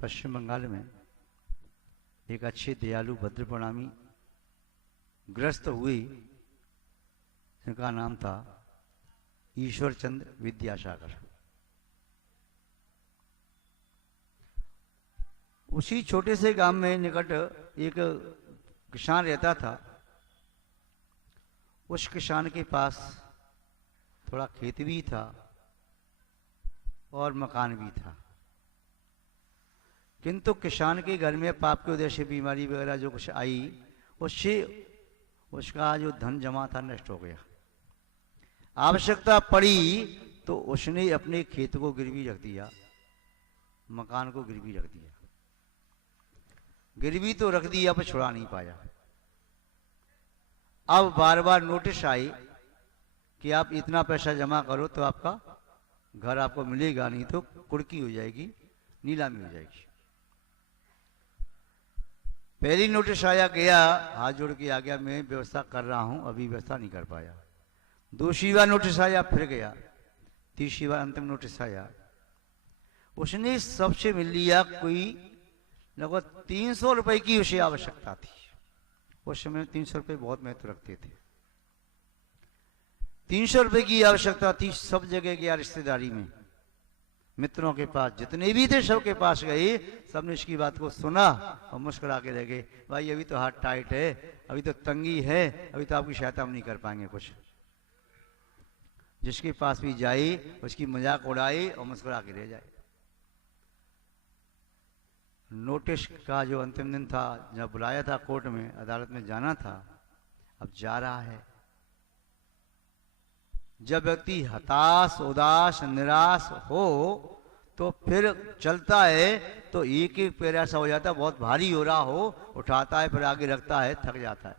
पश्चिम बंगाल में एक अच्छे दयालु भद्र प्रणामी ग्रस्त हुई, जिनका नाम था ईश्वर चंद्र विद्यासागर। उसी छोटे से गांव में निकट एक किसान रहता था। उस किसान के पास थोड़ा खेत भी था और मकान भी था, किंतु किसान के घर में पाप की वजह से बीमारी वगैरह जो कुछ आई, उससे उसका जो धन जमा था नष्ट हो गया। आवश्यकता पड़ी तो उसने अपने खेत को गिरवी रख दिया, मकान को गिरवी रख दिया। गिरवी तो रख दिया पर छुड़ा नहीं पाया। अब बार बार नोटिस आई कि आप इतना पैसा जमा करो तो आपका घर आपको मिलेगा, नहीं तो कुर्की हो जाएगी, नीलामी हो जाएगी। पहली नोटिस आया, गया, हाथ जोड़ के आ गया, मैं व्यवस्था कर रहा हूं, अभी व्यवस्था नहीं कर पाया। दूसरी बार नोटिस आया, फिर गया। तीसरी बार अंतिम नोटिस आया। उसने सबसे मिल लिया, कोई लगभग 300 रुपए की उसे आवश्यकता थी। उस समय 300 रुपए बहुत महत्व रखते थे। 300 रुपए की आवश्यकता थी। सब जगह गया, रिश्तेदारी में, मित्रों के पास, जितने भी थे सबके पास गए। सबने इसकी बात को सुना और मुस्कुरा के रह गए, भाई अभी तो हाथ टाइट है, अभी तो तंगी है, अभी तो आपकी सहायता हम नहीं कर पाएंगे कुछ। जिसके पास भी जाए उसकी मजाक उड़ाए और मुस्कुरा के रह जाए। नोटिस का जो अंतिम दिन था, जब बुलाया था कोर्ट में, अदालत में जाना था, अब जा रहा है। जब व्यक्ति हताश, उदास, निराश हो तो फिर चलता है तो एक एक पैर ऐसा हो जाता है, बहुत भारी हो रहा हो, उठाता है, फिर आगे रखता है, थक जाता है।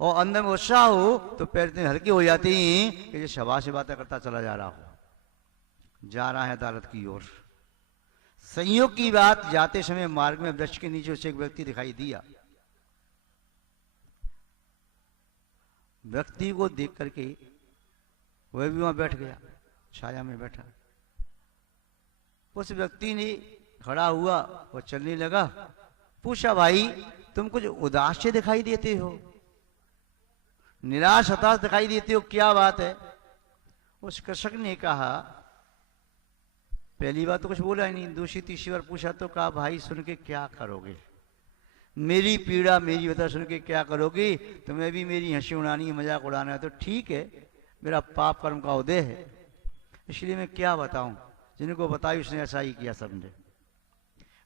और अंदर में उत्साह हो तो पैर इतने हल्के हो जाते हैं कि जैसे हवा से बातें करता चला जा रहा हो। जा रहा है अदालत की ओर। संयोग की बात, जाते समय मार्ग में वृक्ष के नीचे उसे एक व्यक्ति दिखाई दिया। व्यक्ति को देख करके वह भी वहां बैठ गया, छाया में बैठा। उस व्यक्ति ने खड़ा हुआ और चलने लगा। पूछा, भाई तुम कुछ उदास से दिखाई देते हो, निराश हताश दिखाई देते हो, क्या बात है? उस कृषक ने कहा, पहली बार तो कुछ बोला ही नहीं, दूसरी तीसरी बार पूछा तो कहा, भाई सुन के क्या करोगे? मेरी पीड़ा, मेरी व्यथा सुन के क्या करोगे? तुम्हें भी मेरी हंसी उड़ानी है, मजाक उड़ाना है तो ठीक है, मेरा पाप कर्म का उदय है, इसलिए मैं क्या बताऊं। जिनको बताई उसने ऐसा ही किया सबने।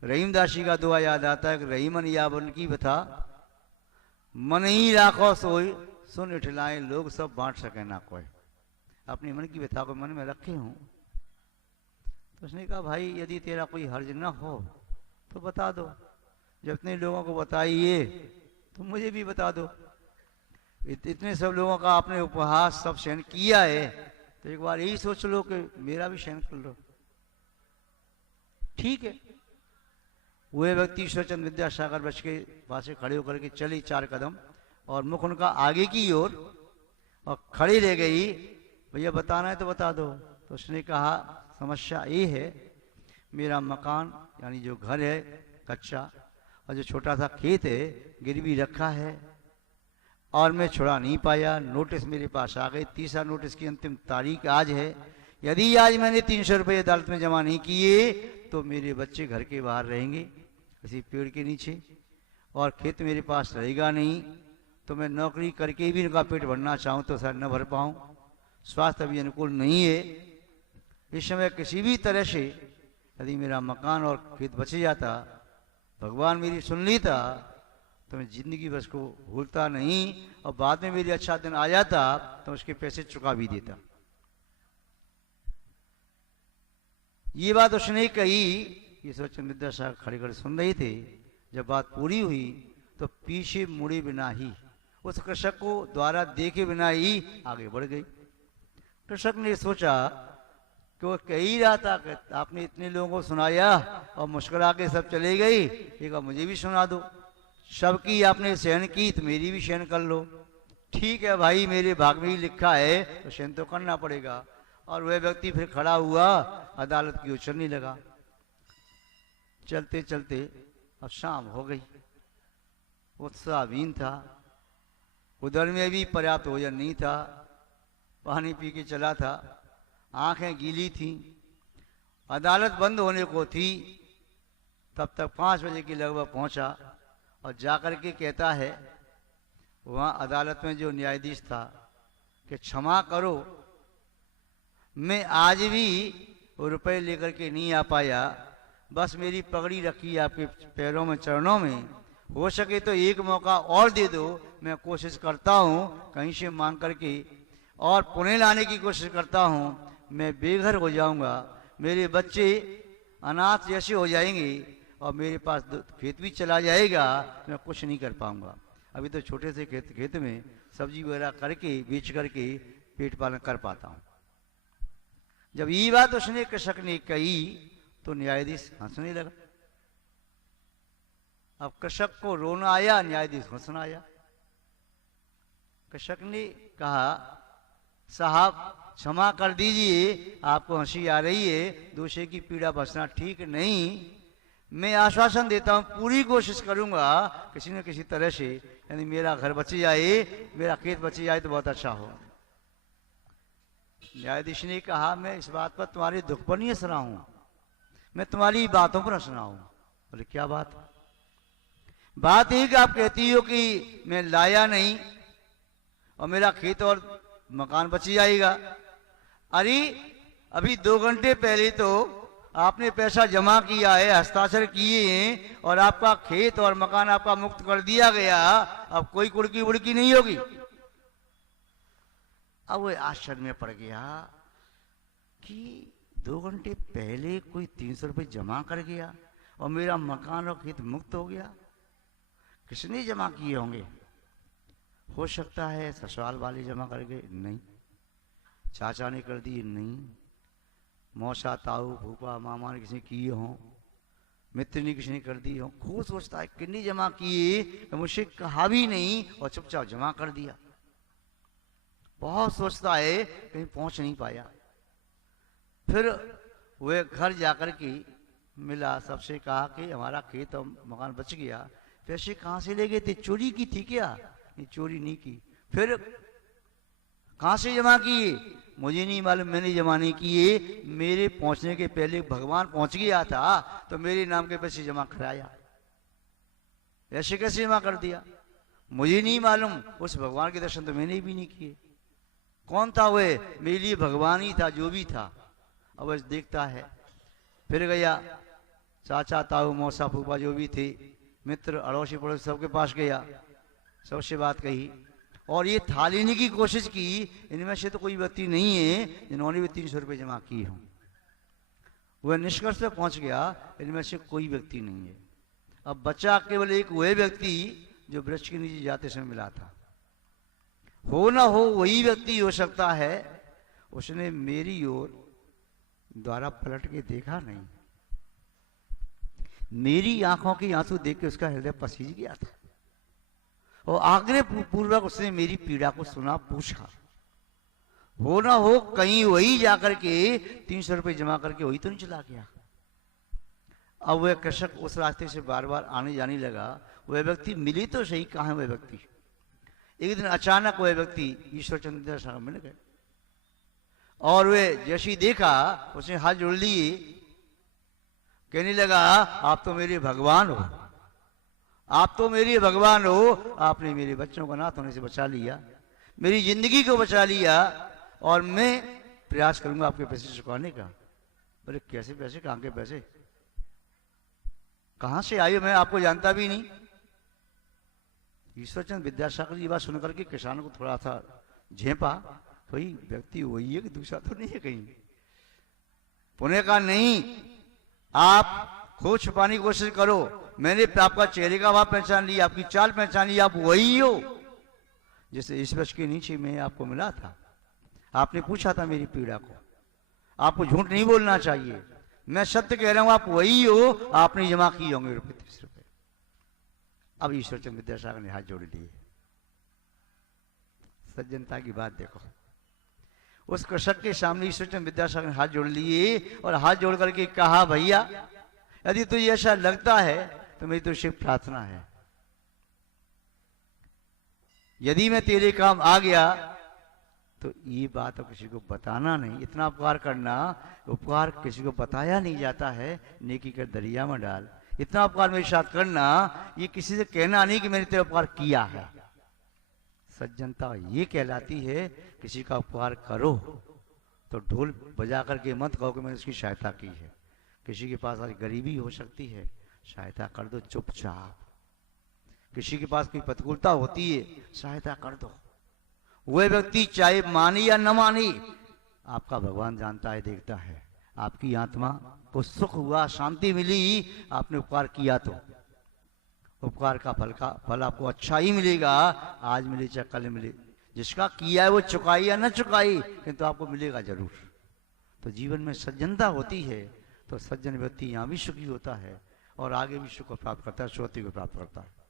रहीमदासी का दुआ याद आता है कि रहीमन या बन की बता, मन ही राखो सोई, सुन इठलाए लोग सब बांट सके ना कोई। अपने मन की व्यथा को मन में रखे हूं। तो उसने कहा, भाई यदि तेरा कोई हर्ज ना हो तो बता दो। जब इतने लोगों को बताइए तो मुझे भी बता दो। इतने सब लोगों का आपने उपहास सब सहन किया है, तो एक बार यही सोच लो कि मेरा भी सहन कर लो। ठीक है। वह व्यक्ति ईश्वरचंद्र विद्यासागर वृक्ष के पास खड़े होकर के चली 4 कदम और मुख उनका आगे की ओर और खड़ी रह गई। भैया बताना है तो बता दो। तो उसने कहा, समस्या ये है, मेरा मकान यानी जो घर है कच्चा, और जो छोटा सा खेत है गिरवी रखा है और मैं छुड़ा नहीं पाया। नोटिस मेरे पास आ गए। तीसरा नोटिस की अंतिम तारीख आज है। यदि आज मैंने 300 रुपये अदालत में जमा नहीं किए तो मेरे बच्चे घर के बाहर रहेंगे किसी पेड़ के नीचे, और खेत मेरे पास रहेगा नहीं। तो मैं नौकरी करके भी उनका पेट भरना चाहूँ तो शायद न भर पाऊँ। स्वास्थ्य अभी अनुकूल नहीं है। इस समय किसी भी तरह से यदि मेरा मकान और खेत बच जाता, भगवान मेरी सुन लेता, तो मैं जिंदगी बस को भूलता नहीं, और बाद में मेरी अच्छा दिन आ जाता तो उसके पैसे चुका भी देता। ये बात उसने कही। ईश्वरचंद्र विद्यासागर खड़े खड़े सुन रहे थे। जब बात पूरी हुई तो पीछे मुड़े बिना ही, उस कृषक को द्वारा देखे बिना ही आगे बढ़ गई। कृषक ने सोचा कि वो कह ही रहा था कि आपने इतने लोगों को सुनाया और मुस्कुरा के सब चले गई, एक बार मुझे भी सुना दो। सबकी आपने सहन की तो मेरी भी सहन कर लो। ठीक है भाई, मेरे भाग में ही लिखा है तो सहन तो करना पड़ेगा। और वह व्यक्ति फिर खड़ा हुआ, अदालत की ओर चलने लगा। चलते चलते अब शाम हो गई। उत्साहहीन था, उधर में भी पर्याप्त भोजन नहीं था, पानी पी के चला था, आंखें गीली थी, अदालत बंद होने को थी। तब तक 5 बजे के लगभग पहुंचा और जाकर के कहता है वहां अदालत में जो न्यायाधीश था कि क्षमा करो, मैं आज भी रुपए लेकर के नहीं आ पाया, बस मेरी पगड़ी रखी आपके पैरों में, चरणों में, हो सके तो एक मौका और दे दो, मैं कोशिश करता हूँ कहीं से मांग करके और पुणे लाने की कोशिश करता हूँ, मैं बेघर हो जाऊंगा, मेरे बच्चे अनाथ जैसे हो जाएंगे और मेरे पास खेत भी चला जाएगा, मैं कुछ नहीं कर पाऊंगा। अभी तो छोटे से खेत में सब्जी वगैरह करके बेच करके पेट पालन कर पाता हूँ। जब ये बात उसने कृषक ने कही तो न्यायाधीश हंसने लगा। अब कृषक को रोना आया, न्यायाधीश हंसना आया। कृषक ने कहा साहब क्षमा कर दीजिए, आपको हंसी आ रही है, दूसरे की पीड़ा बसना ठीक नहीं, मैं आश्वासन देता हूं पूरी कोशिश करूंगा किसी न किसी तरह से, यानी मेरा घर बच जाए, मेरा खेत बच जाए तो बहुत अच्छा हो। न्यायाधीश ने कहा मैं इस बात पर तुम्हारे दुख पर नहीं हंस रहा हूं, मैं तुम्हारी बातों पर हंस रहा हूं। बोले क्या बात? बात यही कि आप कहती हो कि मैं लाया नहीं और मेरा खेत और मकान बच जाएगा। अरे अभी 2 घंटे पहले तो आपने पैसा जमा किया है, हस्ताक्षर किए हैं और आपका खेत और मकान आपका मुक्त कर दिया गया, अब कोई कुड़की उड़की नहीं होगी। अब वो आश्चर्य में पड़ गया कि 2 घंटे पहले कोई 300 रुपये जमा कर गया और मेरा मकान और खेत मुक्त हो गया। किसने जमा किए होंगे? हो सकता है ससुराल वाले जमा कर गए, नहीं। चाचा ने कर दिए, नहीं। मौसा, ताऊ, फूफा, मामा ने किसी किए हों, मित्र ने किसी ने कर दिए हों। खूब सोचता है कितनी जमा किए, मुझसे कहा भी नहीं और चुपचाप जमा कर दिया। बहुत सोचता है, कहीं पहुंच नहीं पाया। फिर वह घर जाकर के मिला, सबसे कहा कि हमारा खेत और मकान बच गया, पैसे कहाँ से ले गए थे? चोरी की थी क्या? नहीं, चोरी नहीं की। फिर कहाँ से जमा किए? मुझे नहीं मालूम, मैंने जमा नहीं किए, मेरे पहुंचने के पहले भगवान पहुंच गया था तो मेरे नाम के पैसे जमा कराया। ऐसे कैसे जमा कर दिया? मुझे नहीं मालूम, उस भगवान के दर्शन तो मैंने भी नहीं किए। कौन था वह? मेरे लिए भगवान ही था, जो भी था। अब बस देखता है, फिर गया चाचा, ताऊ, मौसा, फूफा जो भी थे, मित्र, अड़ोसी पड़ोसी, सबके पास गया, सबसे बात कही और ये था लेने की कोशिश की। इनमें से तो कोई व्यक्ति नहीं है जिन्होंने भी 300 रुपये जमा किए हों। वह निष्कर्ष पे पहुंच गया, इनमें से कोई व्यक्ति नहीं है। अब बचा केवल एक वह व्यक्ति जो वृक्ष के नीचे जाते समय मिला था। हो ना हो वही व्यक्ति हो सकता है, उसने मेरी ओर द्वारा पलट के देखा नहीं, मेरी आंखों की आंसू देख के उसका हृदय पसीज गया था और आग्रह पूर्वक उसने मेरी पीड़ा को सुना, पूछा। हो ना हो कहीं वही जाकर के 300 रुपये जमा करके वही तो नहीं चला गया। अब वह कृषक उस रास्ते से बार बार आने जाने लगा। वह व्यक्ति मिली तो सही, कहाँ है वह व्यक्ति? एक दिन अचानक वह व्यक्ति ईश्वर चंद्र साहब मिल गए और वे जैसे ही देखा उसने हाथ जोड़ लिए, कहने लगा आप तो मेरे भगवान हो, आप तो मेरे भगवान हो, आपने मेरे बच्चों को अनाथ होने से बचा लिया, मेरी जिंदगी को बचा लिया और मैं प्रयास करूंगा आपके पैसे चुकाने का। बोले कैसे पैसे? कहाँ के पैसे? कहां से आए? मैं आपको जानता भी नहीं। ईश्वरचंद विद्यासागर की बात सुनकर के किसानों को थोड़ा सा झेपा, कोई व्यक्ति वही है कि दूसरा तो नहीं है कहीं। पुणे का नहीं, आप खोज छुपाने की कोशिश करो, मैंने आपका चेहरे का भाव पहचान लिया, आपकी चाल पहचान ली, आप वही हो जैसे इस वर्ष के नीचे में आपको मिला था। आपने पूछा था मेरी पीड़ा को, आपको झूठ नहीं बोलना चाहिए, मैं सत्य कह रहा हूं, आप वही हो, आपने जमा किए होंगे रुपये 30 रुपये। अब ईश्वरचंद विद्यासागर ने हाथ जोड़ लिए। सज्जनता की बात देखो, उस कृषक के सामने ईश्वरचंद विद्यासागर ने हाथ जोड़ लिए और हाथ जोड़ करके कहा भैया यदि तुझे ऐसा लगता है तो मेरी तुझसे प्रार्थना है, यदि मैं तेरे काम आ गया तो ये बात तो किसी को बताना नहीं। इतना उपकार करना, उपकार किसी को बताया नहीं जाता है, नेकी कर दरिया में डाल। इतना उपकार मेरे साथ करना, ये किसी से कहना नहीं कि मैंने तेरा उपकार किया है। सज्जनता ये कहलाती है, किसी का उपकार करो तो ढोल बजा करके मत कहो कि मैंने उसकी सहायता की है। किसी के पास आज गरीबी हो सकती है, सहायता कर दो चुपचाप। किसी के पास कोई प्रतिकूलता होती है, सहायता कर दो। वह व्यक्ति चाहे माने या न माने, आपका भगवान जानता है, देखता है। आपकी आत्मा को सुख हुआ, शांति मिली, आपने उपकार किया तो उपकार का फल आपको अच्छा ही मिलेगा। आज मिले चाहे कल मिले, जिसका किया है वो चुकाई या न चुकाई, किंतु आपको मिलेगा जरूर। तो जीवन में सज्जनता होती है तो सज्जन व्यक्ति यहाँ भी सुखी होता है और आगे भी सुख को प्राप्त करता है, श्रोति को प्राप्त करता है।